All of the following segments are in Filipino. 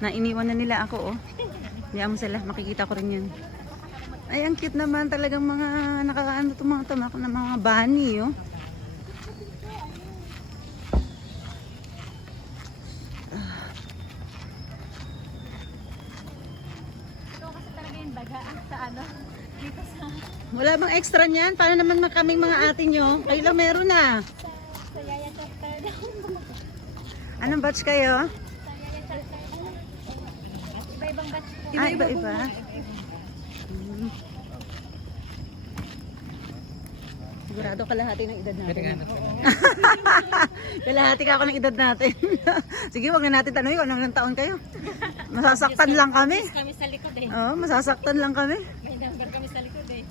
Nainiwan na nila ako, oh. Diyan mo sila, makikita ko rin yun. Ay, ang cute naman talagang mga nakakaano itong mga tamak na mga bunny, oh. Ito kasi talaga yung daga sa ano, dito sa Wala bang extra niyan? Paano naman kaming mga ate nyo? Kayo lang meron na. sa Yaya Chapter daw. Anong batch kayo? Sa Yaya Chapter. Iba-ibang batch po. Iba-iba. Sigurado kalahati ng edad natin. Kalahati ka ako ng edad natin. Sige, wag na natin tanongin kung anong taon kayo. Masasaktan lang kami. Kami sa likod eh. Oo, masasaktan lang kami. May number kami sa likod eh.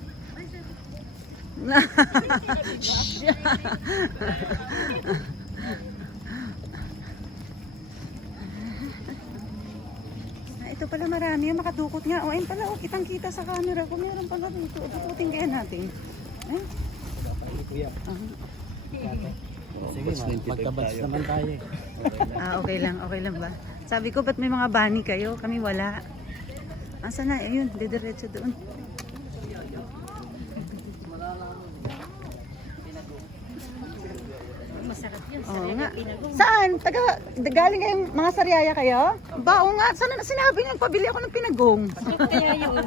Ito pala marami. Makadukot nga. O, ayun pala. O, kitang-kita sa camera ko. Meron pala dito. Dukutin kaya natin. Eh? Sige, magkabats naman tayo. Okay lang. Okay lang ba? Sabi ko, ba't may mga bunny kayo? Kami wala. Asa na? Ayun, didiretso doon. Masarap yun. Oo nga. Saan? Galing kayong mga sariaya kayo? Ba, oo nga. Sana sinabi niyo, pabili ako ng pinagong. Kaya yun.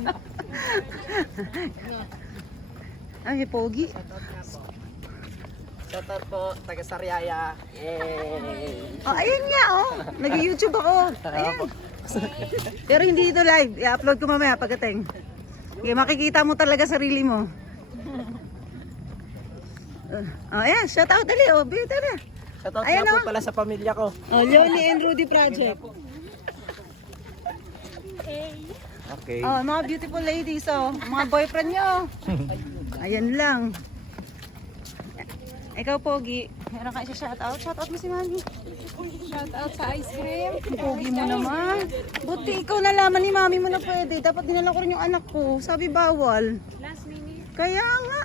Ay, pogi. Shoutout po, taga Sariaya. Yay! Oh, ayun nga, oh. Nag-YouTube ako. Ayan. Pero hindi ito live. I-upload ko mamaya pagdating. Okay, makikita mo talaga sarili mo. Ayan. Shout out dali. Oh, bita na. Shoutout Ayan, nga po oh. pala sa pamilya ko. Oh, Leonie and Rudy Project. Okay. Oh, mga beautiful ladies, oh. Mga boyfriend nyo. Ayan lang. Ikaw, Pogi. Meron ka isa shoutout? Shoutout mo si Mami. Shout out sa ice cream. Pogi mo naman. Buti ikaw nalaman ni Mami mo na pwede. Dapat dinala ko rin yung anak ko. Sabi bawal. Last minute. Kaya nga.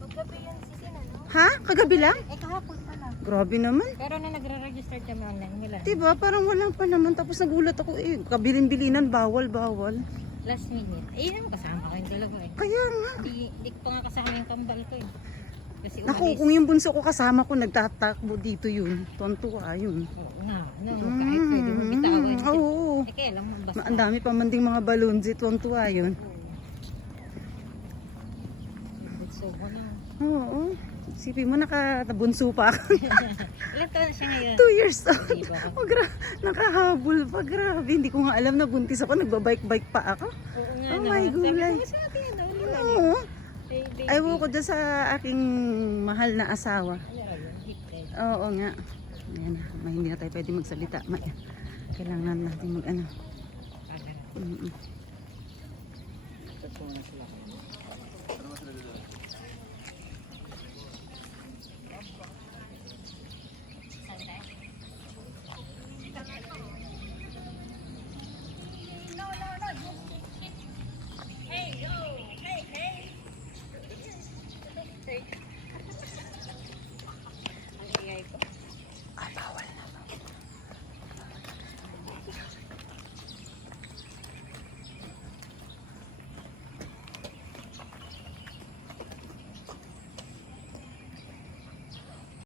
Paggabi yan si Sina, no? Ha? Kagabi lang? Eh kahapon pala. Grabe naman. Pero na nagre-register kami online nila. Diba? Parang wala pa naman. Tapos nagulat ako eh. Kabilin-bilinan. Bawal, bawal. Last minute. Eh, yun kasama ko yung dalawa eh. Kaya nga. Hindi ko pa nga kasama yung kambal ko eh. Kasi Naku, umalis. kung yung bunso ko kasama ko, nagtatakbo dito yun. Tontuwa yun. Oo nga. No, kahit pwede mo bitawan. Oo. Eh, kaya lang mabasa. Ang dami pa manding mga balloons. Tontuwa yun. So, ano. Oo. Isipin mo, nakabunso pa ako. Ilan taon siya ngayon? 2 years old. Diba? Nakahabol pa. Grabe. Hindi ko nga alam na buntis ako. Nagbabike-bike pa ako. Oo nga. Oh no? my gulay. Sabi ko sa atin, ano, liwan Oo. baby. Ayaw ko dyan sa aking mahal na asawa. Oo nga. Ayan na. Hindi na tayo pwede magsalita. Kailangan natin mag-ano.